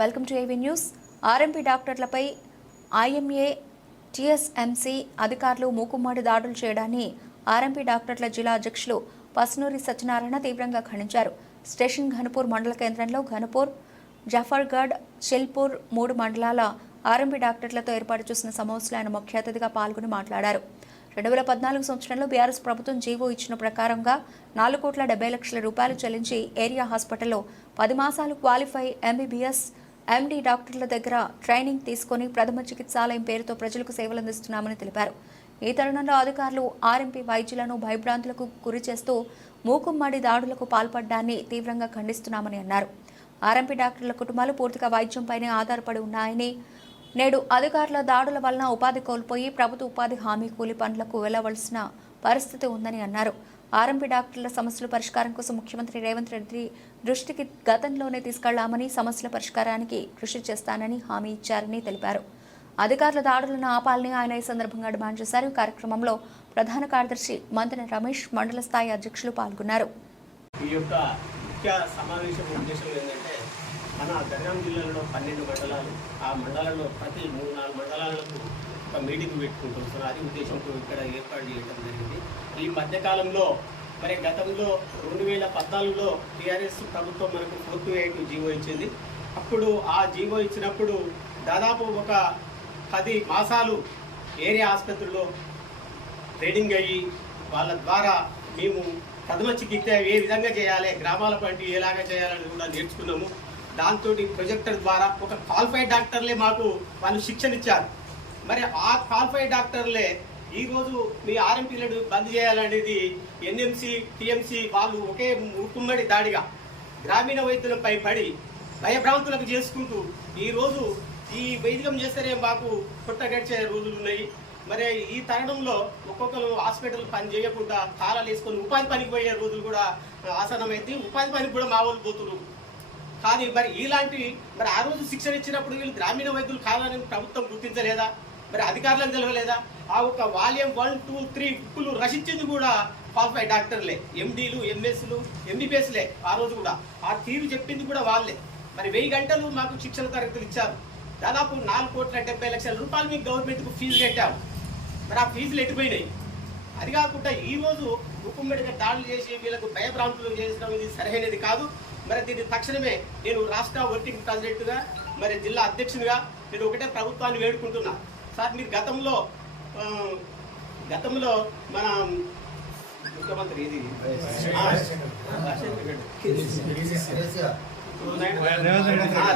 Welcome to AV news. RMP డాక్టర్లపై IMA TSMC అధికారులు మూకుమ్మడి దాడులు చేయడాన్ని ఆర్ఎంపీ డాక్టర్ల జిల్లా అధ్యక్షులు పసునూరి సత్యనారాయణ తీవ్రంగా ఖండించారు. స్టేషన్ ఘనపూర్ మండల కేంద్రంలో ఘనపూర్ జఫర్గఢ్ షిల్పూర్ మూడు మండలాల ఆర్ఎంపీ డాక్టర్లతో ఏర్పాటు చేసిన సమావేశంలో ఆయన ముఖ్య అతిథిగా పాల్గొని మాట్లాడారు. రెండు వేల పద్నాలుగు సంవత్సరంలో బీఆర్ఎస్ ప్రభుత్వం జీవో ఇచ్చిన ప్రకారంగా నాలుగు కోట్ల డెబ్బై లక్షల రూపాయలు చెల్లించి ఏరియా హాస్పిటల్లో పది మాసాలు క్వాలిఫై ఎంబీబీఎస్ ఎండి డాక్టర్ల దగ్గర ట్రైనింగ్ తీసుకొని ప్రథమ చికిత్సాలయం పేరుతో ప్రజలకు సేవలు అందిస్తున్నామని తెలిపారు. ఈ తరుణంలో అధికారులు ఆర్ఎంపీ వైద్యులను భయభ్రాంతులకు గురి చేస్తూ మూకుమ్మడి దాడులకు పాల్పడ్డాన్ని తీవ్రంగా ఖండిస్తున్నామని అన్నారు. ఆర్ఎంపీ డాక్టర్ల కుటుంబాలు పూర్తిగా వైద్యంపైనే ఆధారపడి ఉన్నాయని నేడు అధికారుల దాడుల వలన ఉపాధి కోల్పోయి ప్రభుత్వ ఉపాధి హామీ కూలి పనులకు వెళ్ళవలసిన పరిస్థితి ఉందని అన్నారు. ఆర్ఎంపీ డాక్టర్ల సమస్యల పరిష్కారం కోసం ముఖ్యమంత్రి రేవంత్ రెడ్డి దృష్టికి గతంలోనే తీసుకెళ్ళామని సమస్యల పరిష్కారానికి కృషి చేస్తానని హామీ ఇచ్చారని తెలిపారు. అధికారుల దాడులను ఆపాలని ఆయన ఈ సందర్భంగా డిమాండ్ చేశారు. కార్యక్రమంలో ప్రధాన కార్యదర్శి మంత్రి రమేష్ మండల స్థాయి అధ్యక్షులు పాల్గొన్నారు. ఈ యొక్క ముఖ్య సమావేశం ఉద్దేశం ఏంటంటే మన జనగాం జిల్లాలో పన్నెండు మండలాలు ఆ మండలంలో ప్రతి మూడు నాలుగు మండలాలకు ఒక మీటింగ్ పెట్టుకుంటాం సార్. అది ఉద్దేశంతో ఇక్కడ ఏర్పాటు చేయడం జరిగింది. ఈ మధ్యకాలంలో మరి గతంలో రెండు వేల పద్నాలుగులో టీఆర్ఎస్ ప్రభుత్వం మనకు ఫోర్త్ ఎయిట్ జీవో ఇచ్చింది. అప్పుడు ఆ జీవో ఇచ్చినప్పుడు దాదాపు ఒక పది మాసాలు ఏరియా ఆసుపత్రిలో ట్రేడింగ్ అయ్యి వాళ్ళ ద్వారా మేము ప్రథమ చికిత్స ఏ విధంగా చేయాలి గ్రామాల పంటి ఎలాగా చేయాలని కూడా నేర్చుకున్నాము. దాంతో ప్రొజెక్టర్ ద్వారా ఒక క్వాలిఫైడ్ డాక్టర్లే మాకు వాళ్ళు శిక్షణ ఇచ్చారు. మరి ఆ క్వాలిఫైడ్ డాక్టర్లే ఈరోజు మీ ఆర్ఎంపీలను బంద్ చేయాలనేది ఎన్ఎంసి టీఎంసీ వాళ్ళు ఒకే ఉక్కుమ్మడి దాడిగా గ్రామీణ వైద్యులపై పడి భయభ్రాంతులకు చేసుకుంటూ ఈరోజు ఈ వైద్యం చేస్తేనే మాకు పుట్ట గడిచే రోజులు ఉన్నాయి. మరి ఈ తరుణంలో ఒక్కొక్కరు హాస్పిటల్ పని చేయకుండా తాళాలు వేసుకొని ఉపాధి పనికి పోయే రోజులు కూడా ఆసనమైంది ఉపాధి పనికి కూడా మా వాళ్ళు పోతున్నారు కానీ మరి ఇలాంటి మరి ఆ రోజు శిక్షణ ఇచ్చినప్పుడు వీళ్ళు గ్రామీణ వైద్యులు కావాలని ప్రభుత్వం గుర్తించలేదా? మరి అధికారులకు తెలవలేదా? ఆ ఒక వాల్యూమ్ వన్ టూ త్రీ బుక్కులు రచించింది కూడా క్వాలిఫైడ్ డాక్టర్లే. ఎండీలు ఎంఎస్లు ఎంబీబీఎస్లే ఆ రోజు కూడా. ఆ తీరు చెప్పింది కూడా వాళ్ళే. మరి వెయ్యి గంటలు మాకు శిక్షణ తరగతులు ఇచ్చారు. దాదాపు నాలుగు కోట్ల డెబ్బై లక్షల రూపాయలు మీకు గవర్నమెంట్కు ఫీజు కట్టాము. మరి ఆ ఫీజులు ఎట్టిపోయినాయి అది కాకుండా ఈ రోజు ఉక్కుమ్మడిగా దాడులు చేసి వీళ్ళకు భయభ్రాంతులు చేసడం ఇది సరైనది కాదు. మరి దీన్ని తక్షణమే నేను రాష్ట్ర వర్కింగ్ ప్రెసిడెంట్గా మరి జిల్లా అధ్యక్షునిగా నేను ఒకటే ప్రభుత్వాన్ని వేడుకుంటున్నాను సార్ మీరు గతంలో గతంలో మన ముఖ్యమంత్రి ఇది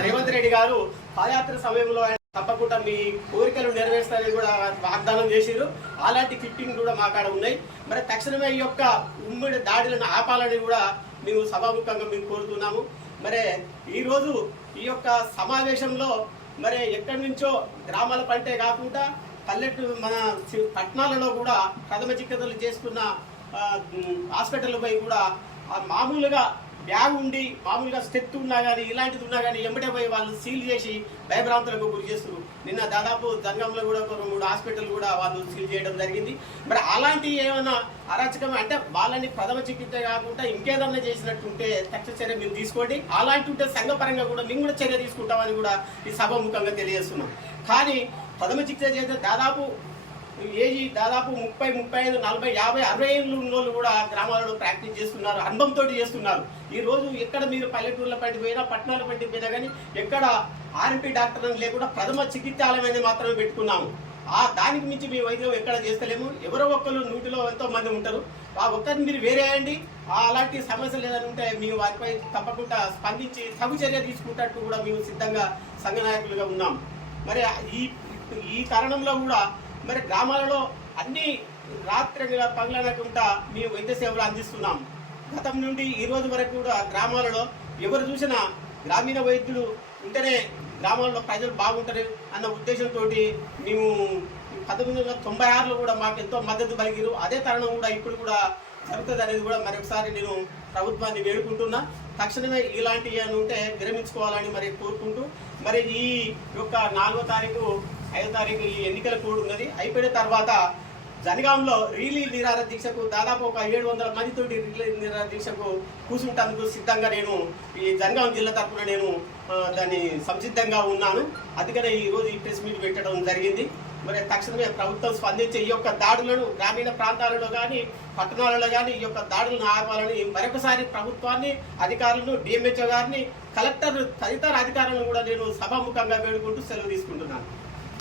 రేవంత్ రెడ్డి గారు పాదయాత్ర సమయంలో ఆయన తప్పకుండా మీ కోరికలు నెరవేరుస్తారని కూడా వాగ్దానం చేశారు. అలాంటి ఫిట్టింగ్ కూడా మా కాడ ఉన్నాయి. మరి తక్షణమే ఈ యొక్క ఉమ్మడి దాడులను ఆపాలని కూడా మేము సభాముఖంగా మేము కోరుతున్నాము. మరి ఈరోజు ఈ యొక్క సమావేశంలో మరి ఎక్కడి నుంచో గ్రామాల పంటే కాకుండా పల్లెటూరు మన పట్టణాలలో కూడా ప్రథమ చికిత్సలు చేసుకున్న హాస్పిటల్ పోయి కూడా మామూలుగా బ్యాగ్ ఉండి మామూలుగా స్టెత్ ఉన్నా కానీ ఇలాంటిది ఉన్నా కానీ ఎంబటే పోయి వాళ్ళు సీల్ చేసి భయభ్రాంతులకు గురి చేస్తారు నిన్న దాదాపు జంగంలో కూడా ఒక మూడు హాస్పిటల్ కూడా వాళ్ళు సీల్ చేయడం జరిగింది. మరి అలాంటి ఏమైనా అరాచకం అంటే వాళ్ళని ప్రథమ చికిత్స కాకుండా ఇంకేదన్నా చేసినట్టుంటే తక్షణ చర్య మీరు తీసుకోండి. అలాంటి ఉంటే సంఘపరంగా కూడా మేము కూడా చర్య తీసుకుంటామని కూడా ఈ సభాముఖంగా తెలియజేస్తున్నాం. కానీ ప్రథమ చికిత్స చేస్తే దాదాపు ఏజీ దాదాపు ముప్పై ముప్పై ఐదు నలభై యాభై అరవై ఏళ్ళు ఉన్న వాళ్ళు కూడా గ్రామాలలో ప్రాక్టీస్ చేస్తున్నారు అనుభవంతో చేస్తున్నారు. ఈ రోజు ఎక్కడ మీరు పల్లెటూర్ల పట్టి పోయినా పట్టణాల పట్టి పోయినా కానీ ఎక్కడ ఆర్ఎంపీ డాక్టర్ అని లేకుండా ప్రథమ చికిత్సాలయం అనేది మాత్రమే పెట్టుకున్నాము. ఆ దానికి మించి మీ వైద్యం ఎక్కడ చేస్తలేము. ఎవరో ఒక్కరు నూటిలో ఎంతో మంది ఉంటారు. ఆ ఒక్కరిని మీరు వేరేయండి అలాంటి సమస్యలు ఏదైనా ఉంటే మేము వారిపై తప్పకుండా స్పందించి తగు చర్య తీసుకుంటట్టు కూడా మేము సిద్ధంగా సంఘ నాయకులుగా ఉన్నాం. మరి ఈ ఈ తరుణంలో కూడా మరి గ్రామాలలో అన్ని రాత్రి పగలనకుండా మేము వైద్య సేవలు అందిస్తున్నాం. గతం నుండి ఈ రోజు వరకు కూడా గ్రామాలలో ఎవరు చూసినా గ్రామీణ వైద్యులు ఉంటేనే గ్రామాల్లో ప్రజలు బాగుంటారు అన్న ఉద్దేశంతో మేము పంతొమ్మిది వందల తొంభై ఆరులో కూడా మాకు ఎంతో మద్దతు కలిగిరు అదే తరుణం కూడా ఇప్పుడు కూడా జరుగుతుంది అనేది కూడా మరొకసారి నేను ప్రభుత్వాన్ని వేడుకుంటున్నా. తక్షణమే ఇలాంటి అని ఉంటే విరమించుకోవాలని మరి కోరుకుంటూ మరి ఈ యొక్క నాలుగో తారీఖు ఐదో తారీఖు ఈ ఎన్నికల కోడ్ ఉన్నది. అయిపోయిన తర్వాత జనగాంలో రీలీ నిరాహార దీక్షకు దాదాపు ఒక ఏడు వందల మందితో రీలీ నిరాహార దీక్షకు కూర్చుంటందుకు సిద్ధంగా నేను ఈ జనగాం జిల్లా తరఫున నేను దాన్ని సంసిద్ధంగా ఉన్నాను. అందుకనే ఈరోజు ఈ ప్రెస్ మీట్ పెట్టడం జరిగింది. మరి తక్షణమే ప్రభుత్వం స్పందించి ఈ యొక్క దాడులను గ్రామీణ ప్రాంతాలలో కానీ పట్టణాలలో కానీ ఈ యొక్క దాడులను ఆపాలని మరొకసారి ప్రభుత్వాన్ని అధికారులను డిఎంహెచ్ఓ గారిని కలెక్టర్ తదితర అధికారులను కూడా నేను సభాముఖంగా వేడుకుంటూ సెలవు తీసుకుంటున్నాను.